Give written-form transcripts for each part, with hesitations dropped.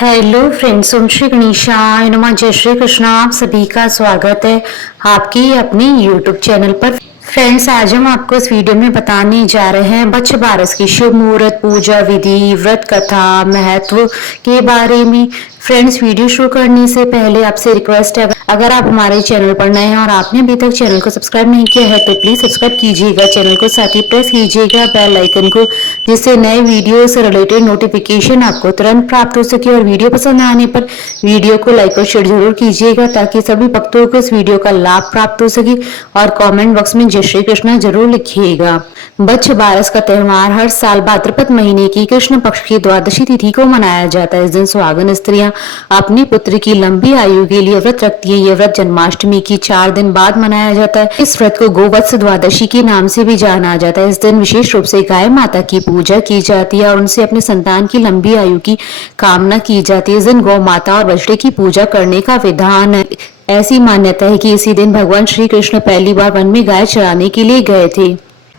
Hello friends, ओम श्री गणेशाय नमः। जय श्री कृष्ण। आप सभी का स्वागत है आपकी अपने यूट्यूब चैनल पर। फ्रेंड्स, आज हम आपको इस वीडियो में बताने जा रहे हैं बच्छ बारस की शुभ मुहूर्त, पूजा विधि, व्रत कथा, महत्व के बारे में। फ्रेंड्स, वीडियो शुरू करने से पहले आपसे रिक्वेस्ट है, अगर आप हमारे चैनल पर नए हैं और आपने अभी तक चैनल को सब्सक्राइब नहीं किया है तो प्लीज सब्सक्राइब कीजिएगा चैनल को, साथ ही प्रेस कीजिएगा बेल आइकन को, जिससे नए वीडियो से रिलेटेड नोटिफिकेशन आपको तुरंत प्राप्त हो सके। और वीडियो पसंद आने पर वीडियो को लाइक और शेयर जरूर कीजिएगा ताकि सभी भक्तों को इस वीडियो का लाभ प्राप्त हो सके। और कमेंट बॉक्स में जय श्री कृष्ण जरूर लिखिएगा। बच्छ बारस का त्योहार हर साल भाद्रपद महीने की कृष्ण पक्ष की द्वादशी तिथि को मनाया जाता है। इस दिन सुहागन स्त्रियां अपनी पुत्र की लंबी आयु के लिए व्रत रखती है। यह व्रत जन्माष्टमी की 4 दिन बाद मनाया जाता है। इस व्रत को गोवत्स द्वादशी के नाम से भी जाना जाता है। इस दिन विशेष रूप से गाय माता की पूजा की जाती है और उनसे अपने संतान की लंबी आयु की कामना की जाती है। इस दिन गौ माता और बछड़े की पूजा करने का विधान है। ऐसी मान्यता है कि इसी दिन भगवान श्री कृष्ण पहली बार वन में गाय चराने के लिए गए थे।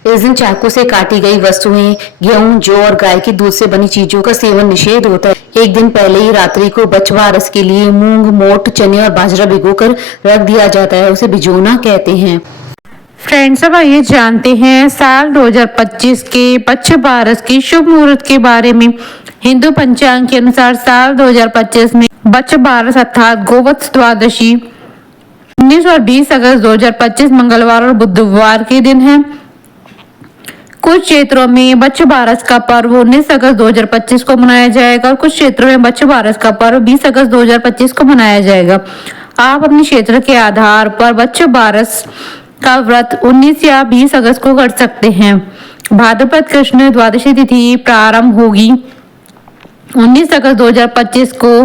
इस दिन चाकू से काटी गई वस्तुएं, गेहूं, जौ और गाय के दूध से बनी चीजों का सेवन निषेध होता है। एक दिन पहले ही रात्रि को बच्छ बारस के लिए मूंग, मोट, चने और बाजरा भिगोकर रख दिया जाता है। उसे भिजोना कहते हैं। फ्रेंड्स, अब आइए जानते हैं साल 2025 के बच्छ बारस की शुभ मुहूर्त के बारे में। हिंदू पंचांग के अनुसार साल 2025 में बच्छ बारस अर्थात गोवत्स द्वादशी 19 और 20 अगस्त 2025 मंगलवार और बुधवार के दिन है। कुछ क्षेत्रों में बच्छ बारस का पर्व 19 अगस्त 2025 को मनाया जाएगा और कुछ क्षेत्रों में बच्छ बारस का पर्व 20 अगस्त 2025 को मनाया जाएगा। आप अपने क्षेत्र के आधार पर बच्छ बारस का व्रत 19 या 20 अगस्त को कर सकते हैं। भाद्रपद कृष्ण द्वादशी तिथि प्रारंभ होगी 19 अगस्त 2025 को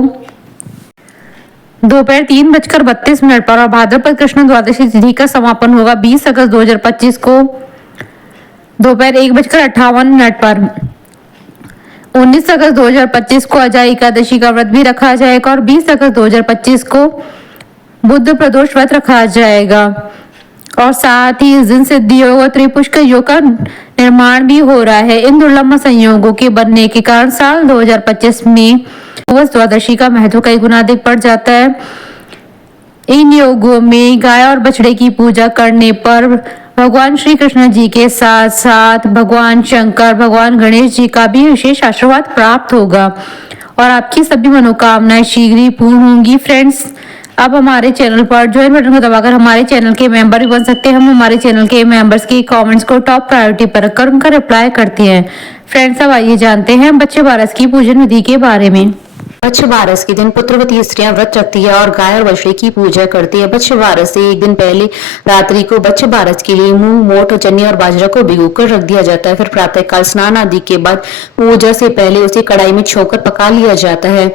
दोपहर 3:32 पर और भाद्रपद कृष्ण द्वादशी तिथि का समापन होगा 20 अगस्त 2025 को दोपहर 1:58 पर। 19 अगस्त 2025 को अजाई एकादशी का व्रत भी रखा जाएगा और 20 अगस्त 2025 को बुद्ध प्रदोष व्रत रखा जाएगा। और साथ ही इस दिन सिद्धि योग और त्रिपुष्कर योग का निर्माण भी हो रहा है। इन दुर्लभ संयोगों के बनने के कारण साल 2025 में द्वादशी का महत्व कई गुना अधिक बढ़ जाता है। इन योगों में गाय और बछड़े की पूजा करने पर भगवान श्री कृष्ण जी के साथ साथ भगवान शंकर, भगवान गणेश जी का भी विशेष आशीर्वाद प्राप्त होगा और आपकी सभी मनोकामनाएं शीघ्र ही पूर्ण होंगी। फ्रेंड्स, अब हमारे चैनल पर ज्वाइन बटन को दबाकर हमारे चैनल के मेंबर भी बन सकते हैं। हम हमारे चैनल के मेंबर्स की कमेंट्स को टॉप प्रायोरिटी पर रखकर उनका रिप्लाई करते हैं। फ्रेंड्स, अब आइए जानते हैं बच्चे बारस की पूजन विधि के बारे में। बच्छ बारस के दिन पुत्रवती स्त्रियां व्रत रखती है और गाय और बछड़े की पूजा करती है। बच्छ बारस से एक दिन पहले रात्रि को बच्छ बारस के लिए मूंग, मोट, चने और बाजरा को भिगोकर रख दिया जाता है। फिर प्रातःकाल स्नान आदि के बाद पूजा से पहले उसे कढ़ाई में छोंकर पका लिया जाता है।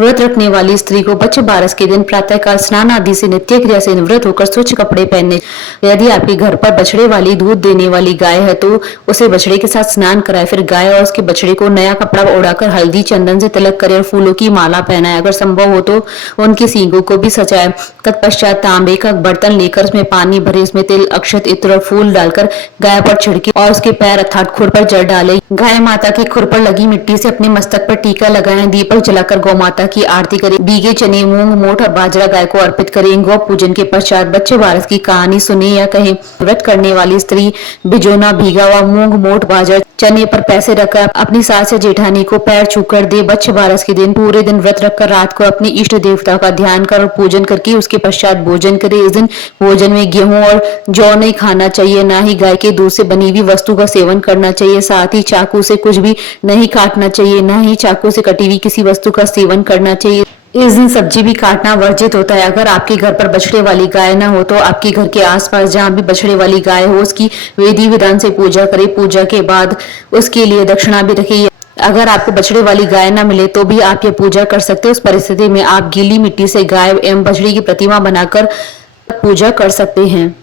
व्रत रखने वाली स्त्री को बच्छ बारस के दिन प्रातःकाल स्नान आदि से नित्य क्रिया से निवृत्त होकर स्वच्छ कपड़े पहनने। यदि आपके घर पर बछड़े वाली दूध देने वाली गाय है तो उसे बछड़े के साथ स्नान कराए। फिर गाय और उसके बछड़े को नया कपड़ा ओढ़ाकर हल्दी चंदन से तिलक करे और फूलों की माला पहनाए। अगर संभव हो तो उनके सींगों को भी सजाए। तत्पश्चात तांबे का बर्तन लेकर उसमें पानी भरे, उसमें तिल, अक्षत, इत्र और फूल डालकर गाय पर छिड़के और उसके पैर अर्थात खुर पर जल डाले। गाय माता के खुर पर लगी मिट्टी से अपने मस्तक पर टीका लगाएं। दीपक जलाकर गौ माता की आरती करें। भीगे चने, मूंग, मोट और बाजरा गाय को अर्पित करें। गौ पूजन के पश्चात बच्चे बारस की कहानी सुने या कहें। व्रत करने वाली स्त्री भिजोना भीगा हुआ मूंग, मोट, बाजरा, चने पर पैसे रखकर अपनी सास या जेठानी को पैर छूकर दे। बच्चे बारस के दिन पूरे दिन व्रत रखकर रात को अपनी इष्ट देवता का ध्यान कर और पूजन करके उसके पश्चात भोजन करे। इस दिन भोजन में गेहूं और जौ नहीं खाना चाहिए, ना ही गाय के दूध से बनी हुई वस्तु का सेवन करना चाहिए। साथ ही चाकू से कुछ भी नहीं काटना चाहिए, ना ही चाकू से कटी हुई किसी वस्तु का सेवन करना चाहिए। इस दिन सब्जी भी काटना वर्जित होता है। अगर आपके घर पर बछड़े वाली गाय ना हो तो आपके घर के आसपास जहाँ भी बछड़े वाली गाय हो उसकी विधि विधान से पूजा करें। पूजा के बाद उसके लिए दक्षिणा भी रखिए। अगर आपको बछड़े वाली गाय ना मिले तो भी आप ये पूजा कर सकते हैं। उस परिस्थिति में आप गीली मिट्टी से गाय एवं बछड़ी की प्रतिमा बनाकर पूजा कर सकते हैं।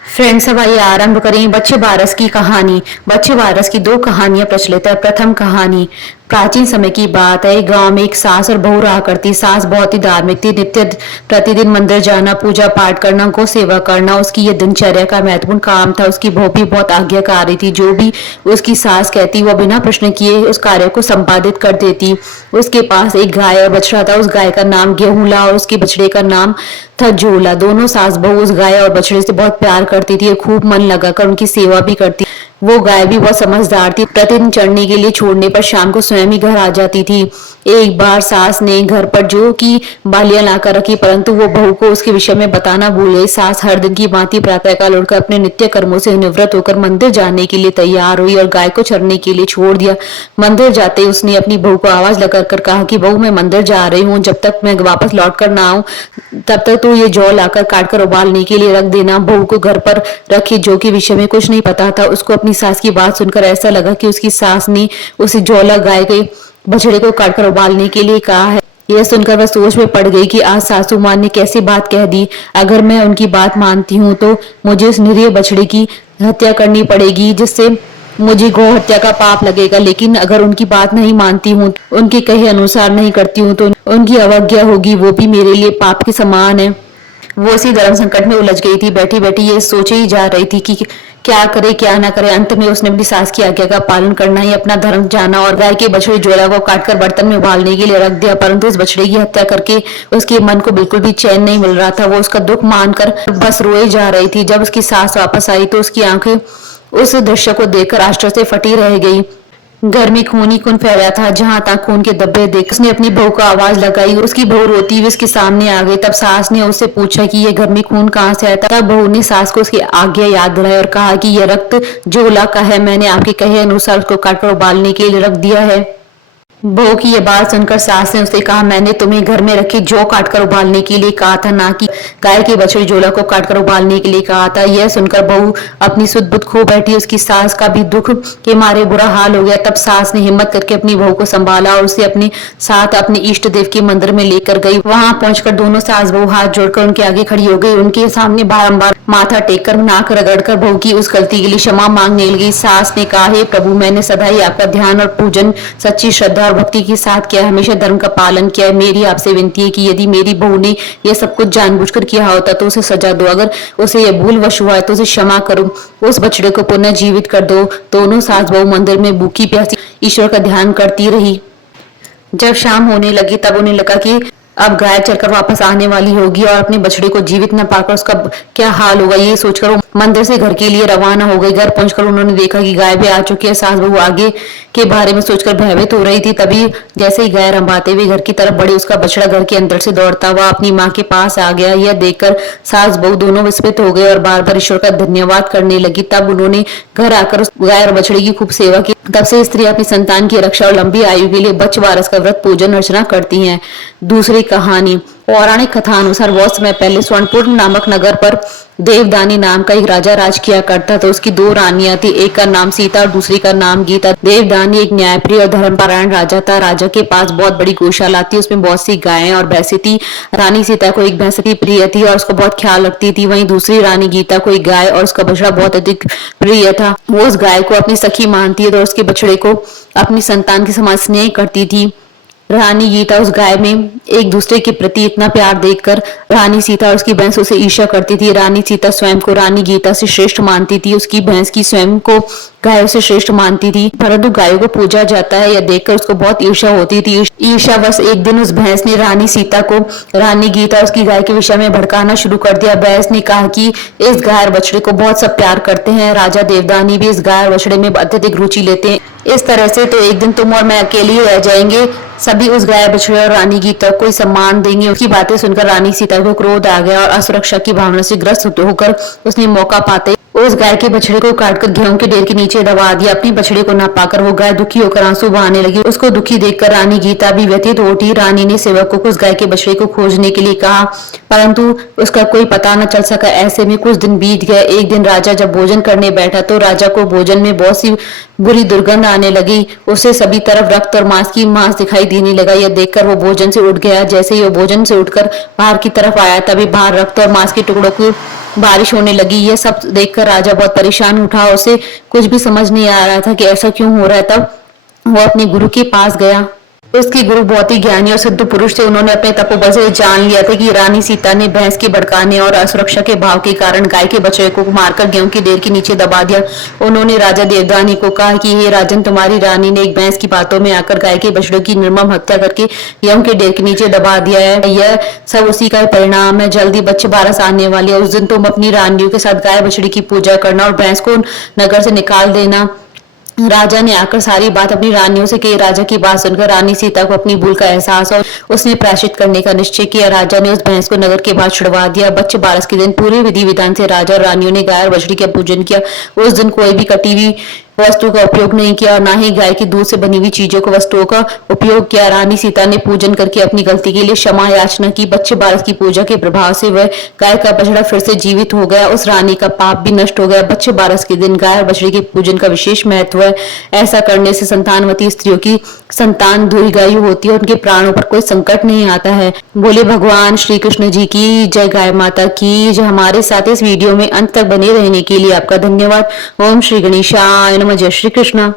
फ्रेंड्स, अब आइए आरंभ करें बच्चे बारस की कहानी। बच्चे बारस की 2 कहानियां प्रचलित है। प्रथम कहानी प्राचीन समय की बात है। गांव में एक सास और बहू रहा करती। सास बहुत ही धार्मिक थी। नित्य प्रतिदिन मंदिर जाना, पूजा पाठ करना, गौ सेवा करना उसकी ये दिनचर्या का महत्वपूर्ण काम था। उसकी बहू भी बहुत आज्ञाकारी थी। जो भी उसकी सास कहती वो बिना प्रश्न किए उस कार्य को संपादित कर देती। उसके पास एक गाय और बछड़ा था। उस गाय का नाम गेहूंला और उसके बछड़े का नाम था झोला। दोनों सास बहू उस गाय और बछड़े से बहुत प्यार करती थी और खूब मन लगाकर उनकी सेवा भी करती। वो गाय भी बहुत समझदार थी। प्रतिदिन चढ़ने के लिए छोड़ने पर शाम को स्वयं ही घर आ जाती थी। एक बार सास ने घर पर जो की बालियां लाकर रखी, परंतु वो बहू को उसके विषय में बताना भूल गई। सास हर दिन की भांति प्रातःकाल उठकर अपने नित्य कर्मों से निवृत्त होकर मंदिर जाने के लिए तैयार हुई और गाय को चरने के लिए छोड़ दिया। मंदिर जाते उसने अपनी बहू को आवाज लगाकर कहा कि बहू, मैं मंदिर जा रही हूँ, जब तक मैं वापस लौट कर ना आऊं तब तक तू ये जौ लाकर काट कर उबालने के लिए रख देना। बहू को घर पर रखी जौ के विषय में कुछ नहीं पता था। उसको अपनी सास की बात सुनकर ऐसा लगा कि उसकी सास ने उसे जौला गाय के बछड़े को काटकर उबालने के लिए कहा है। यह सुनकर वह सोच में पड़ गई कि आज सासू मां ने कैसी बात कह दी। अगर मैं उनकी बात मानती हूँ तो मुझे उस निरीह बछड़े की हत्या करनी पड़ेगी, जिससे मुझे गौ हत्या का पाप लगेगा। लेकिन अगर उनकी बात नहीं मानती हूँ, उनके कहे अनुसार नहीं करती हूँ तो उनकी अवज्ञा होगी, वो भी मेरे लिए पाप के समान है। वो इसी धर्म संकट में उलझ गई थी। बैठी बैठी ये सोचे ही जा रही थी कि क्या करे क्या ना करे। अंत में उसने अपनी सास की आज्ञा का पालन करना ही अपना धर्म जाना और गाय के बछड़े जोला को काटकर बर्तन में उबालने के लिए रख दिया। परंतु उस बछड़े की हत्या करके उसके मन को बिल्कुल भी चैन नहीं मिल रहा था। वो उसका दुख मानकर बस रोए जा रही थी। जब उसकी सास वापस आई तो उसकी आंखें उस दृश्य को देखकर आश्चर्य से फटी रह गई। घर में खून ही खून फैला था। जहां तक खून के धब्बे देख उसने अपनी बहू को आवाज लगाई। उसकी बहू रोती हुई उसके सामने आ गई। तब सास ने उससे पूछा कि ये घर में खून कहाँ से आया था। तब बहू ने सास को उसकी आज्ञा याद दिलाई और कहा कि यह रक्त जोला का है। मैंने आपके कहे अनुसार उसको काटकर उबालने के लिए रख दिया है। बहू की यह बात सुनकर सास ने उससे कहा, मैंने तुम्हें घर में रखी जौ काटकर उबालने के लिए कहा था, ना कि गाय के बछड़े जोला को काटकर उबालने के लिए कहा था। यह सुनकर बहू अपनी सुध बुध खो बैठी। उसकी सास का भी दुख के मारे बुरा हाल हो गया। तब सास ने हिम्मत करके अपनी बहू को संभाला और उसे अपने साथ अपने इष्ट देव के मंदिर में लेकर गई। वहां पहुंचकर दोनों सास बहू हाथ जोड़कर उनके आगे खड़ी हो गई। उनके सामने बारंबार माथा टेककर नाक रगड़कर बहू की उस गलती के लिए क्षमा मांगने लगी। सास ने कहा, हे प्रभु, मैंने सदा ही आपका ध्यान और पूजन सच्ची श्रद्धा और भक्ति के साथ किया, हमेशा धर्म का पालन किया है। मेरी आपसे विनती है कि यदि मेरी बहू ने यह सब कुछ जानबूझकर किया होता तो उसे सजा दो। अगर उसे यह भूलवश हुआ है तो उसे क्षमा करो। उस बछड़े को पुनः जीवित कर दो। दोनों सास बहू मंदिर में भूखी प्यासी ईश्वर का ध्यान करती रही। जब शाम होने लगी तब उन्हें लगा कि अब गाय चलकर वापस आने वाली होगी और अपने बछड़े को जीवित न पाकर उसका क्या हाल होगा। ये सोचकर वो मंदिर से घर के लिए रवाना हो गई। घर पहुंचकर उन्होंने देखा कि गाय भी आ चुकी है। सास बहू आगे के बारे में सोचकर भयभीत हो रही थी। तभी जैसे ही गाय रंभाते हुए घर की तरफ बढ़ी, उसका बछड़ा घर के अंदर से दौड़ता हुआ अपनी माँ के पास आ गया। यह देखकर सास बहू दोनों विस्मित हो गए और बार बार ईश्वर का धन्यवाद करने लगी। तब उन्होंने घर आकर उस गाय और बछड़े की खूब सेवा की। तब से स्त्री अपनी संतान की रक्षा और लंबी आयु के लिए बच्च वारस का व्रत पूजन अर्चना करती हैं। दूसरी कहानी। पौराणिक कथा अनुसार बहुत समय पहले स्वर्णपुर नामक नगर पर देवदानी नाम का एक राजा राज किया करता था। उसकी दो रानियां थी, एक का नाम सीता और दूसरी का नाम गीता। देवदानी एक न्यायप्रिय और धर्मपरायण राजा था। राजा के पास बहुत बड़ी गौशाला थी, उसमें बहुत सी गायें और भैंसें थी। रानी सीता को एक भैंस की प्रिय थी और उसका बहुत ख्याल रखती थी। वहीं दूसरी रानी गीता को एक गाय और उसका बछड़ा बहुत अधिक प्रिय था। वो उस गाय को अपनी सखी मानती है और उसके बछड़े को अपनी संतान के समान स्नेह करती थी। रानी गीता उस गाय में एक दूसरे के प्रति इतना प्यार देखकर रानी सीता और उसकी भैंस उसे ईर्ष्या करती थी। रानी सीता स्वयं को रानी गीता से श्रेष्ठ मानती थी। उसकी भैंस की स्वयं को गायों से श्रेष्ठ मानती थी। परंतु गायों को पूजा जाता है यह देखकर उसको बहुत ईर्ष्या होती थी। ईर्ष्यावश एक दिन उस भैंस ने रानी सीता को रानी गीता उसकी गाय के विषय में भड़काना शुरू कर दिया। भैंस ने कहा कि इस गाय और बछड़े को बहुत सब प्यार करते हैं। राजा देवदानी भी इस गाय और बछड़े में अत्यधिक रुचि लेते हैं। इस तरह से तो एक दिन तुम और मैं अकेले ही रह जाएंगे। सभी उस गाय बछड़े और रानी गीता को सम्मान देंगे। उसकी बातें सुनकर रानी सीता को क्रोध आ गया और असुरक्षा की भावना से ग्रस्त होकर उसने मौका पाते उस गाय के बछड़े को काटकर गेहूं के ढेर के नीचे दबा दिया। अपनी बछड़े को न पाकर वो गाय दुखी होकर आंसू बहाने लगी। उसको दुखी देखकर रानी गीता भी व्यथित हो उठी। रानी ने सेवकों को उस गाय के बछड़े को खोजने के लिए कहा, परंतु उसका कोई पता न चल सका। ऐसे में कुछ दिन बीत गए। एक दिन राजा जब भोजन करने बैठा तो राजा को भोजन में बहुत सी बुरी दुर्गंध आने लगी। उसे सभी तरफ रक्त और मांस दिखाई देने लगा। यह देखकर वो भोजन से उठ गया। जैसे ही वो भोजन से उठकर बाहर की तरफ आया तभी बाहर रक्त और मांस के टुकड़ों की बारिश होने लगी। यह सब देखकर राजा बहुत परेशान उठा। उसे कुछ भी समझ नहीं आ रहा था कि ऐसा क्यों हो रहा है। तब वो अपने गुरु के पास गया। उसके गुरु बहुत ही ज्ञानी और सिद्ध पुरुष थे। उन्होंने अपने तपोबल से जान लिया था कि रानी सीता ने भैंस के भड़काने और असुरक्षा के भाव के कारण गाय के बछड़े को मारकर गेहूं की ढेर के नीचे दबा दिया। उन्होंने राजा देवदानी को कहा कि हे राजन, तुम्हारी रानी ने एक भैंस की बातों में आकर गाय के बछड़ों की निर्मम हत्या करके गेहूं के ढेर के नीचे दबा दिया है। यह सब उसी का परिणाम है। जल्दी बच्चे बारस आने वाले है। उस दिन तुम अपनी रानियों के साथ गाय बछड़ी की पूजा करना और भैंस को नगर से निकाल देना। राजा ने आकर सारी बात अपनी रानियों से कही। राजा की बात सुनकर रानी सीता को अपनी भूल का एहसास और उसने प्रायश्चित करने का निश्चय किया। राजा ने उस भैंस को नगर के बाहर छुड़वा दिया। बच्चे बारस के दिन पूरे विधि विधान से राजा और रानियों ने गाय और बछड़ी का पूजन किया। उस दिन कोई भी कटी हुई वस्तु का उपयोग नहीं किया और ना ही गाय के दूध से बनी हुई चीजों को वस्तुओं का उपयोग किया। रानी सीता ने पूजन करके अपनी गलती के लिए क्षमा याचना की। बच्चे बारस की पूजा के प्रभाव से वह गाय का बछड़ा फिर से जीवित हो गया। उस रानी का पाप भी नष्ट हो गया। बच्चे बारस के दिन गाय और बछड़ी के पूजन का विशेष महत्व है। ऐसा करने से संतानवती स्त्रियों की संतान दीर्घायु होती है। उनके प्राणों पर कोई संकट नहीं आता है। बोले भगवान श्री कृष्ण जी की जय, गाय माता की जय। हमारे साथ इस वीडियो में अंत तक बने रहने के लिए आपका धन्यवाद। ओम श्री गणेशाय नमः। जय श्री कृष्ण।